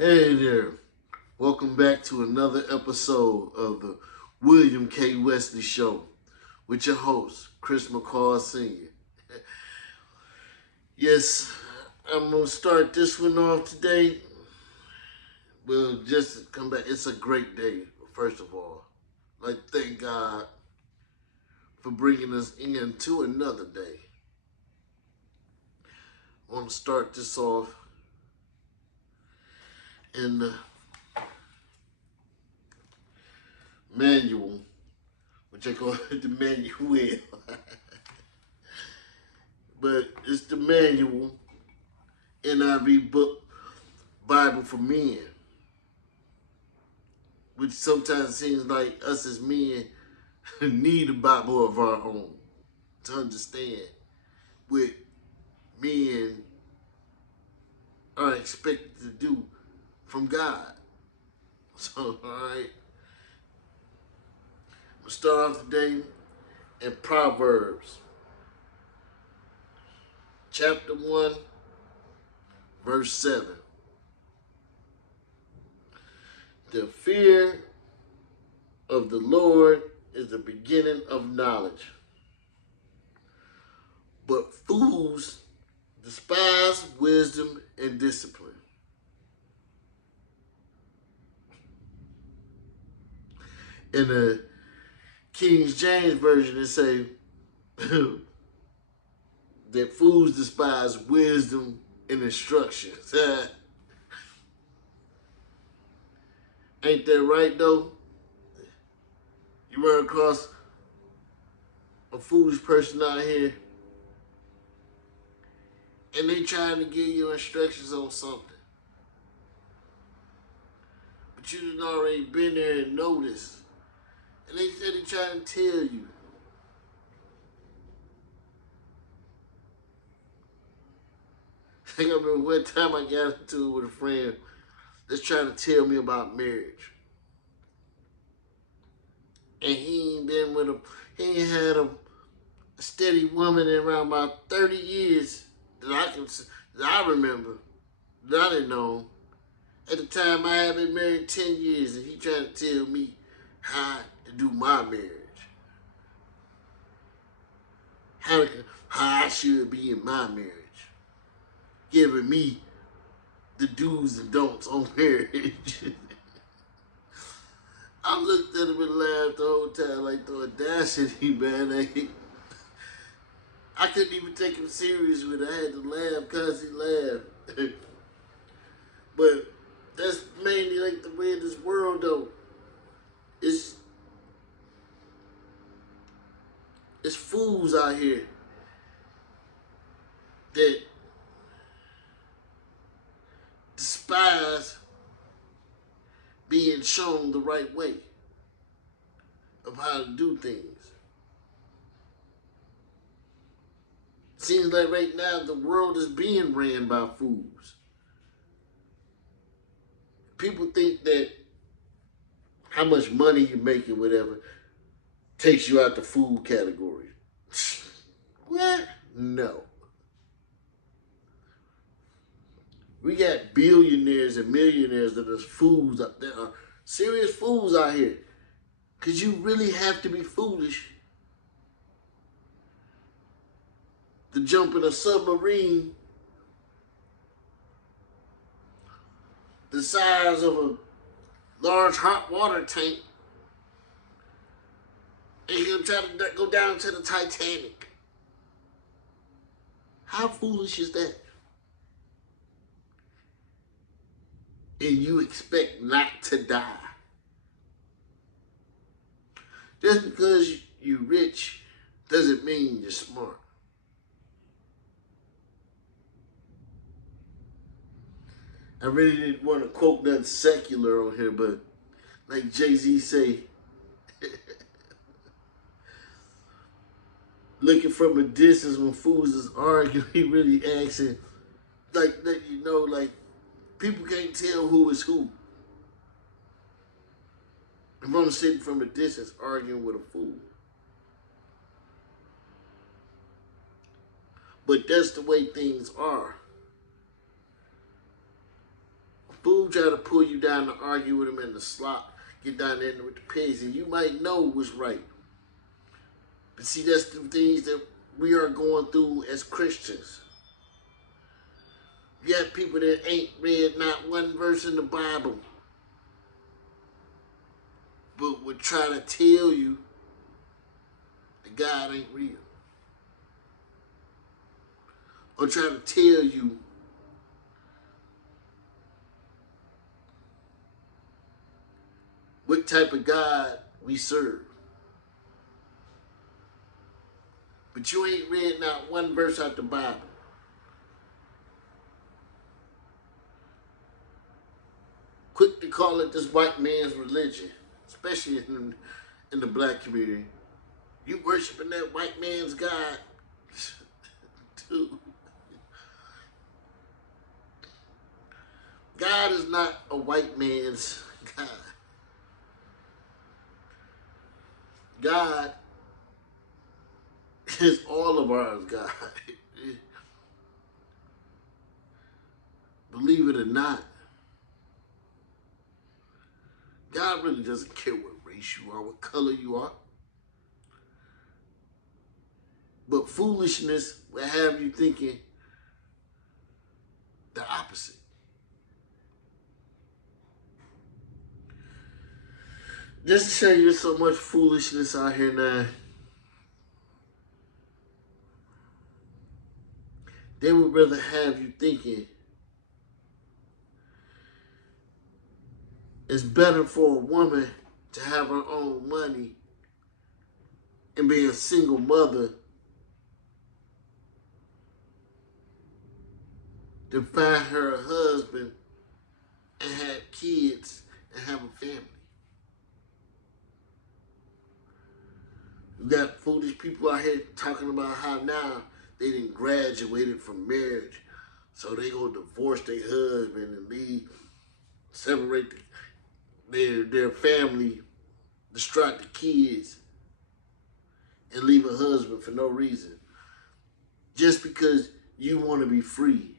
Hey there. Welcome back to another episode of the William K. Wesley Show with your host, Chris McCall Sr. Yes, I'm going to start this one off today. Well, just to come back, it's a great day, first of all. Thank God for bringing us into another day. I want to start this off in the manual, which I call it the manual. But it's the manual NIV book Bible for men, which sometimes seems like us as men need a Bible of our own to understand what men are expected to do from God. So, all right, we'll start off today in Proverbs, chapter 1, verse 7. The fear of the Lord is the beginning of knowledge, but fools despise wisdom and discipline. In the King James Version, it say that fools despise wisdom and instructions. Ain't that right though? You run across a foolish person out here and they trying to give you instructions on something. But you done already been there and noticed. And they said they trying to tell you. I remember one time I got into it with a friend that's trying to tell me about marriage. And he ain't been with he ain't had a steady woman in around about 30 years that I remember, that I didn't know. At the time, I had been married 10 years, and he trying to tell me how to do my marriage. How, how I should be in my marriage. Giving me the do's and don'ts on marriage. I looked at him and laughed the whole time like the audacity, man. I couldn't even take him serious with it. I had to laugh because he laughed. But that's mainly like the way of this world, though. It's it's fools out here that despise being shown the right way of how to do things. Seems like right now the world is being ran by fools. People think that how much money you make or whatever takes you out the food category. What? No. We got billionaires and millionaires that are fools. That are serious fools out here. Because you really have to be foolish to jump in a submarine the size of a large hot water tank and he'll try to go down to the Titanic. How foolish is that? And you expect not to die. Just because you're rich doesn't mean you're smart. I really didn't want to quote nothing secular on here, but like Jay-Z say, looking from a distance when fools is arguing, he really asking, like, let you know, like, people can't tell who is who. If I'm sitting from a distance arguing with a fool. But that's the way things are. Fool try to pull you down to argue with him in the slop, get down there with the pigs, and you might know what's right. But see, that's the things that we are going through as Christians. You have people that ain't read not one verse in the Bible, but would try to tell you that God ain't real. Or try to tell you what type of God we serve. But you ain't read not one verse out the Bible. Quick to call it this white man's religion, especially in the black community. You worshiping that white man's God. Dude. God is not a white man's God. God is all of ours, God. Believe it or not, God really doesn't care what race you are, what color you are. But foolishness will have you thinking the opposite. Just to show you so much foolishness out here now, they would rather have you thinking it's better for a woman to have her own money and be a single mother than find her a husband and have kids and have a family. You got foolish people out here talking about how now they didn't graduated from marriage, so they gonna divorce their husband and leave, separate their family, distract the kids, and leave a husband for no reason. Just because you want to be free,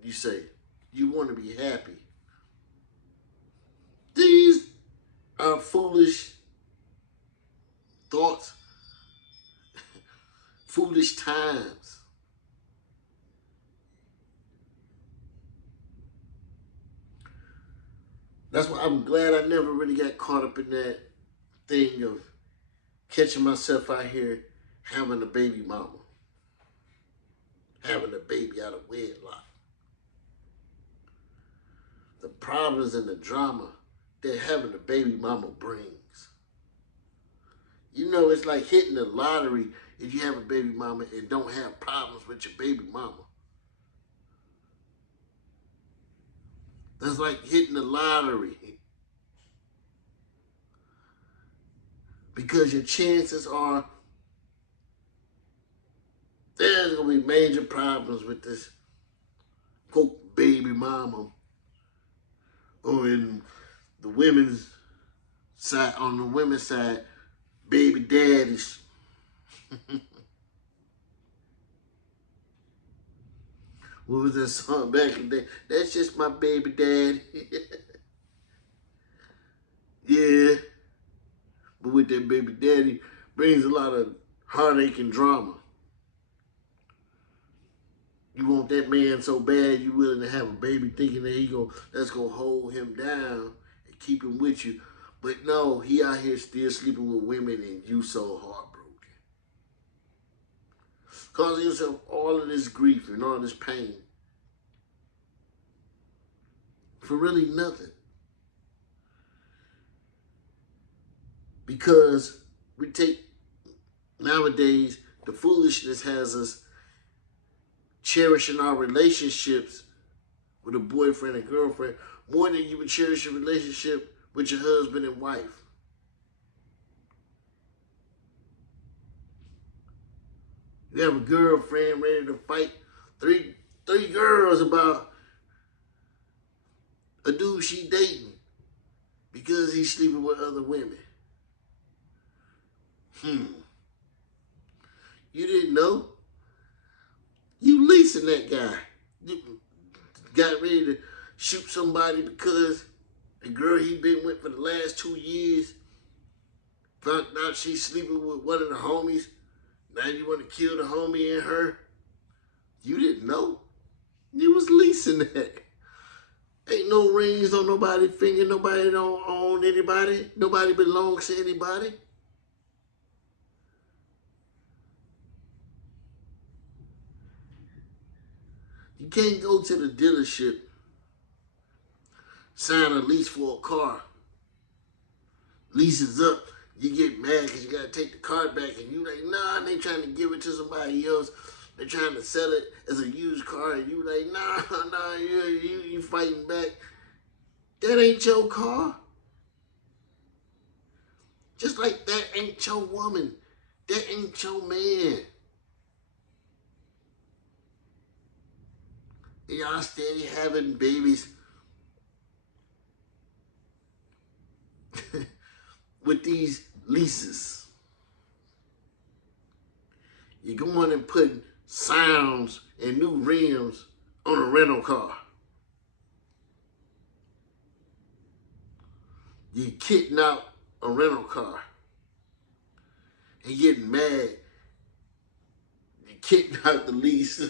you say. You want to be happy. These are foolish thoughts, foolish times. That's why I'm glad I never really got caught up in that thing of catching myself out here having a baby mama, having a baby out of wedlock. The problems and the drama that having a baby mama brings. You know, it's like hitting the lottery if you have a baby mama and don't have problems with your baby mama. That's like hitting the lottery. Because your chances are there's going to be major problems with this, quote, baby mama. Or in the women's side, on the women's side, baby daddies. What was that song back in the day? That's just my baby daddy. Yeah. But with that baby daddy brings a lot of heartache and drama. You want that man so bad you willing to have a baby thinking that that's gonna hold him down and keep him with you. But no, he out here still sleeping with women and you so heartbroken. Causing yourself all of this grief and all this pain. For really nothing. Because we take, nowadays, the foolishness has us cherishing our relationships with a boyfriend and girlfriend more than you would cherish a relationship with your husband and wife. You have a girlfriend ready to fight three girls about a dude she dating because he's sleeping with other women. You didn't know? You leasing that guy. You got ready shoot somebody because the girl he been with for the last 2 years found out she's sleeping with one of the homies. Now you want to kill the homie and her? You didn't know. You was leasing that. Ain't no rings on nobody's finger. Nobody don't own anybody. Nobody belongs to anybody. You can't go to the dealership, sign a lease for a car. Lease is up. You get mad because you got to take the car back. And you like, nah, they trying to give it to somebody else. They're trying to sell it as a used car. And you like, nah, you fighting back. That ain't your car. Just like that ain't your woman. That ain't your man. And y'all steady having babies with these leases. You're going and putting sounds and new rims on a rental car. You kitting out a rental car and getting mad. You kitting out the lease.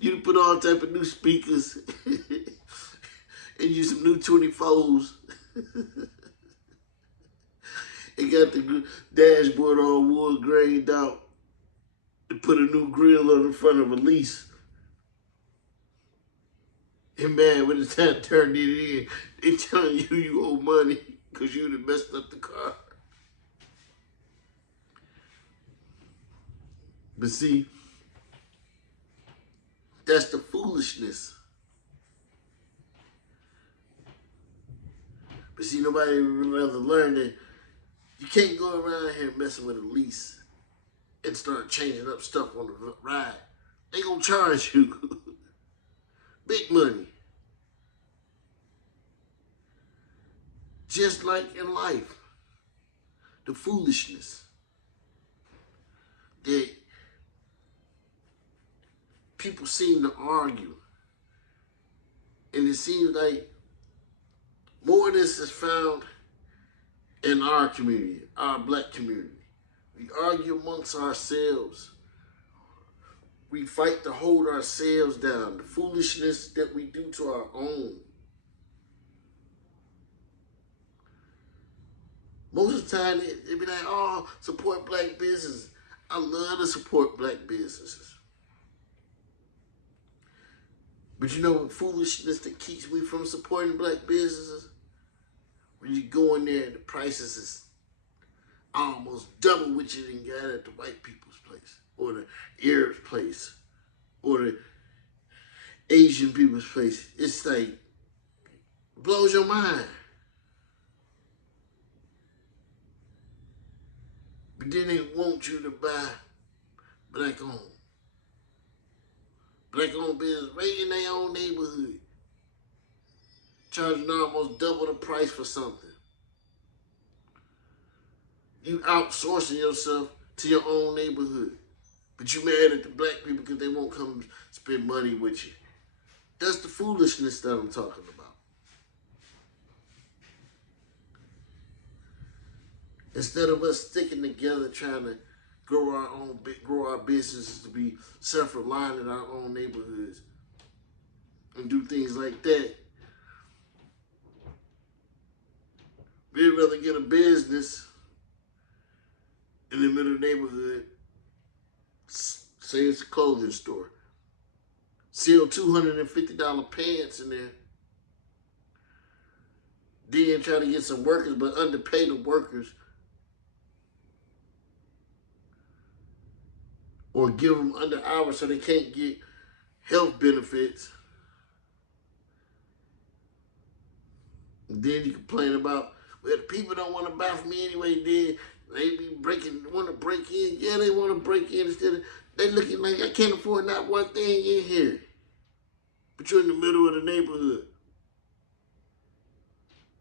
You put all type of new speakers and use some new 24s. And got the dashboard all wood grained out and put a new grill on the front of a lease. And man, when it's time to turn it in, they telling you owe money because you done messed up the car. But see, that's the foolishness. But see, nobody would rather learn that you can't go around here messing with a lease and start changing up stuff on the ride. They gonna charge you big money. Just like in life, the foolishness that people seem to argue. And it seems like more of this is found in our community, our black community. We argue amongst ourselves. We fight to hold ourselves down. The foolishness that we do to our own. Most of the time, they be like, oh, support black business. I love to support black businesses. But you know what foolishness that keeps me from supporting black businesses? When you go in there and the prices is almost double what you done got at the white people's place, or the Arab's place, or the Asian people's place. It's like, blows your mind. But then they want you to buy black-owned. Black-owned business right in their own neighborhood. Charging almost double the price for something. You outsourcing yourself to your own neighborhood. But you mad at the black people because they won't come spend money with you. That's the foolishness that I'm talking about. Instead of us sticking together trying to grow our businesses to be self-reliant in our own neighborhoods and do things like that, we'd rather get a business in the middle of the neighborhood, say it's a clothing store, sell $250 pants in there, then try to get some workers but underpay the workers, or give them under hours so they can't get health benefits. And then you complain about, well, the people don't want to buy from me anyway, then they be want to break in. Yeah, they want to break in instead of, they looking like, I can't afford not one thing in here. But you're in the middle of the neighborhood.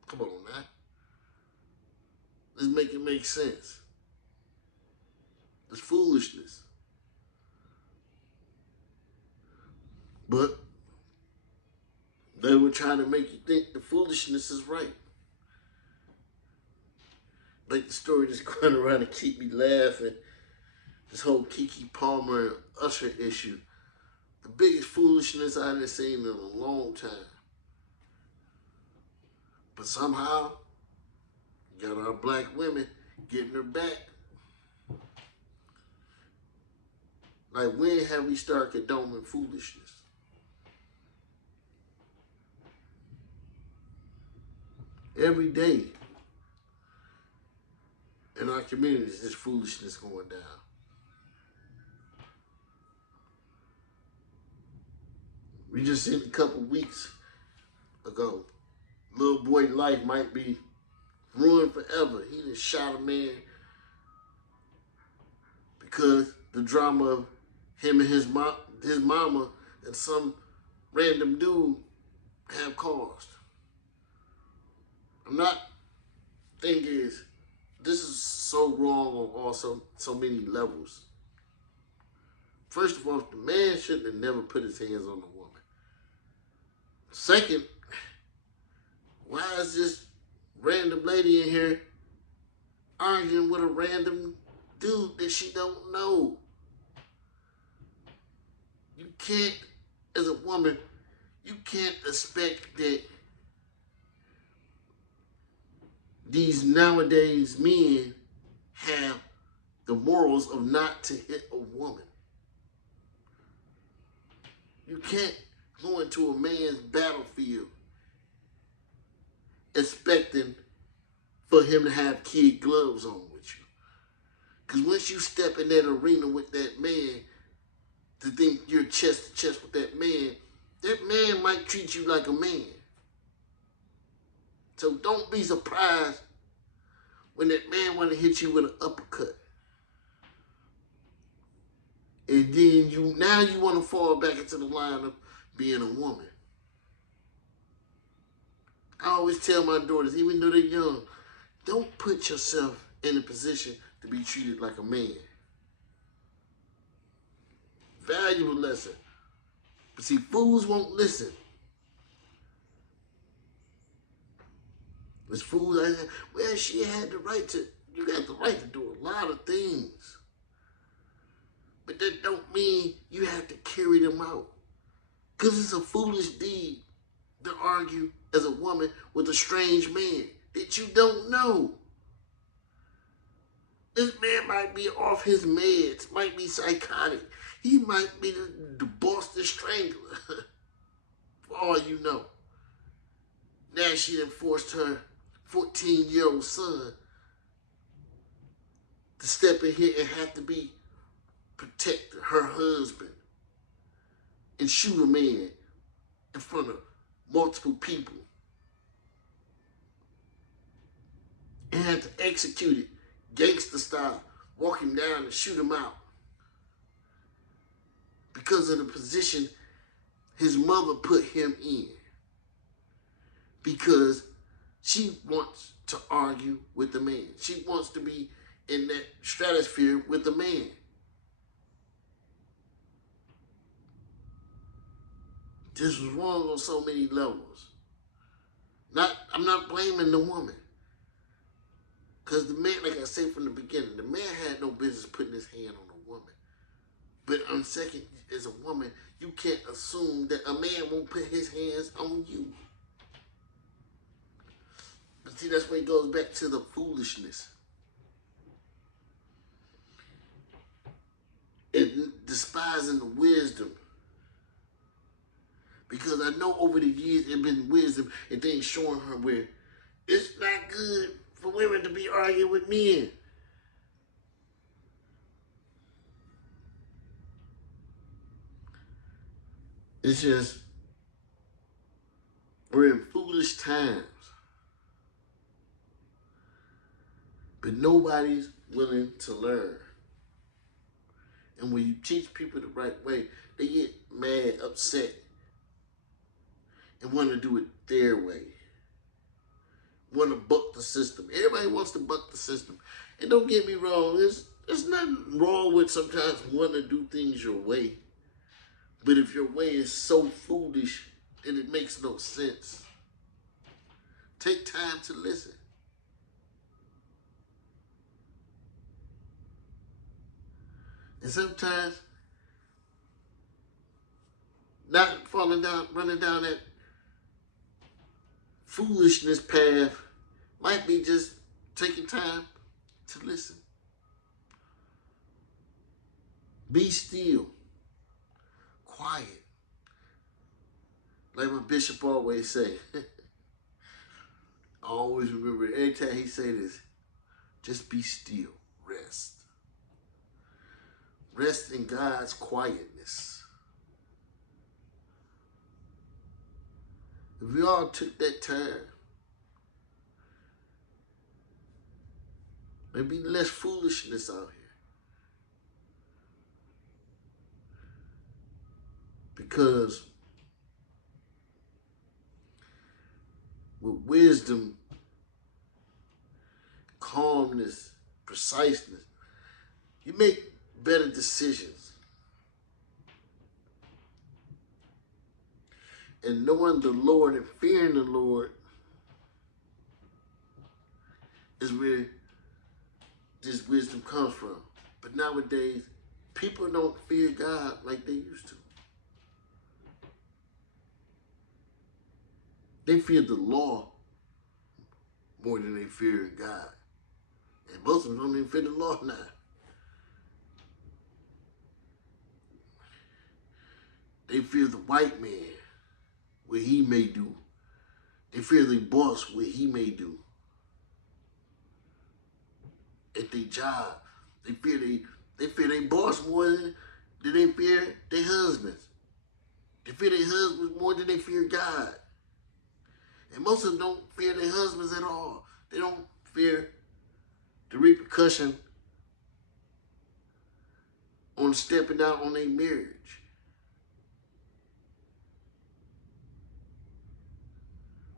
Come on now. Let's make it make sense. It's foolishness. But will try to make you think the foolishness is right. Like the story that's going around to keep me laughing. This whole Keke Palmer and Usher issue. The biggest foolishness I done seen in a long time. But somehow, got our black women getting her back. Like, when have we started condoning foolishness? Every day in our communities, there's foolishness going down. We just seen a couple weeks ago, little boy's life might be ruined forever. He just shot a man because the drama of him and his mama and some random dude have caused. I'm not thinking this is so wrong on all so many levels. First of all, the man shouldn't have never put his hands on the woman. Second, why is this random lady in here arguing with a random dude that she don't know? You can't, as a woman, you can't expect that these nowadays men have the morals of not to hit a woman. You can't go into a man's battlefield expecting for him to have kid gloves on with you. Because once you step in that arena with that man, to think you're chest to chest with that man might treat you like a man. So don't be surprised when that man want to hit you with an uppercut. And then you want to fall back into the line of being a woman. I always tell my daughters, even though they're young, don't put yourself in a position to be treated like a man. Valuable lesson. But see, fools won't listen. There's fools like that. Well, she had the right to, you got the right to do a lot of things. But that don't mean you have to carry them out. Because it's a foolish deed to argue as a woman with a strange man that you don't know. This man might be off his meds, might be psychotic. He might be the Boston Strangler, for all you know. Now she done forced her 14-year-old son to step in here and have to be protector, her husband, and shoot a man in front of multiple people. And have to execute it, gangster style, walk him down and shoot him out. Because of the position his mother put him in. Because she wants to argue with the man. She wants to be in that stratosphere with the man. This was wrong on so many levels. I'm not blaming the woman. Because the man, like I said from the beginning, the man had no business putting his hand on a woman. But on second, as a woman, you can't assume that a man won't put his hands on you. But see, that's where it goes back to the foolishness. And despising the wisdom. Because I know over the years there's been wisdom and things showing her where it's not good for women to be arguing with men. It's just, we're in foolish times. But nobody's willing to learn. And when you teach people the right way, they get mad, upset, and want to do it their way. Want to buck the system. Everybody wants to buck the system. And don't get me wrong, there's nothing wrong with sometimes wanting to do things your way. But if your way is so foolish and it makes no sense. Take time to listen. And sometimes not running down that foolishness path might be just taking time to listen. Be still, quiet. Like my bishop always say. I always remember every time he say this, just be still, rest. Rest in God's quietness. If we all took that time, there'd be less foolishness out here. Because with wisdom, calmness, preciseness, you make better decisions. And knowing the Lord and fearing the Lord is where this wisdom comes from. But nowadays, people don't fear God like they used to. They fear the law more than they fear God. And most of them don't even fear the law now. They fear the white man, what he may do. They fear the boss, what he may do. At their job, they fear their boss more than they fear their husbands. They fear their husbands more than they fear God. And most of them don't fear their husbands at all. They don't fear the repercussion on stepping out on their marriage.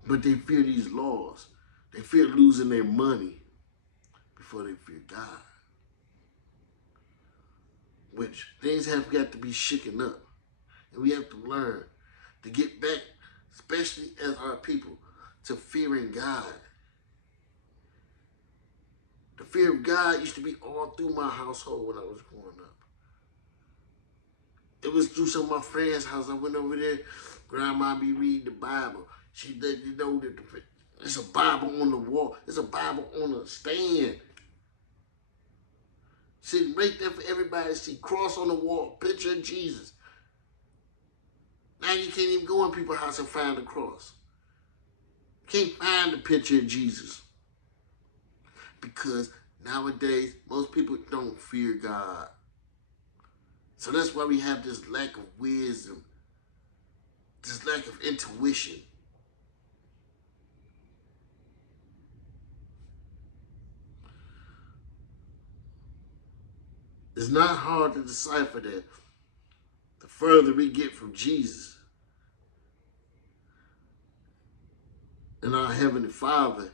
But they fear these laws. They fear losing their money before they fear God. Which things have got to be shaken up. And we have to learn to get back, especially as our people, to fearing God. The fear of God used to be all through my household when I was growing up. It was through some of my friends' house. I went over there, Grandma be reading the Bible. She let you know that there's a Bible on the wall. There's a Bible on a stand. Sitting right there for everybody to see. Cross on the wall, picture of Jesus. Now you can't even go in people's house and find the cross. You can't find the picture of Jesus. Because nowadays, most people don't fear God. So that's why we have this lack of wisdom, this lack of intuition. It's not hard to decipher that the further we get from Jesus and our Heavenly Father,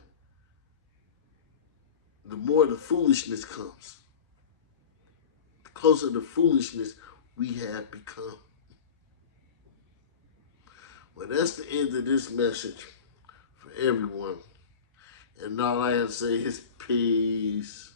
the more the foolishness comes. The closer the foolishness we have become. Well, that's the end of this message for everyone. And all I have to say is peace.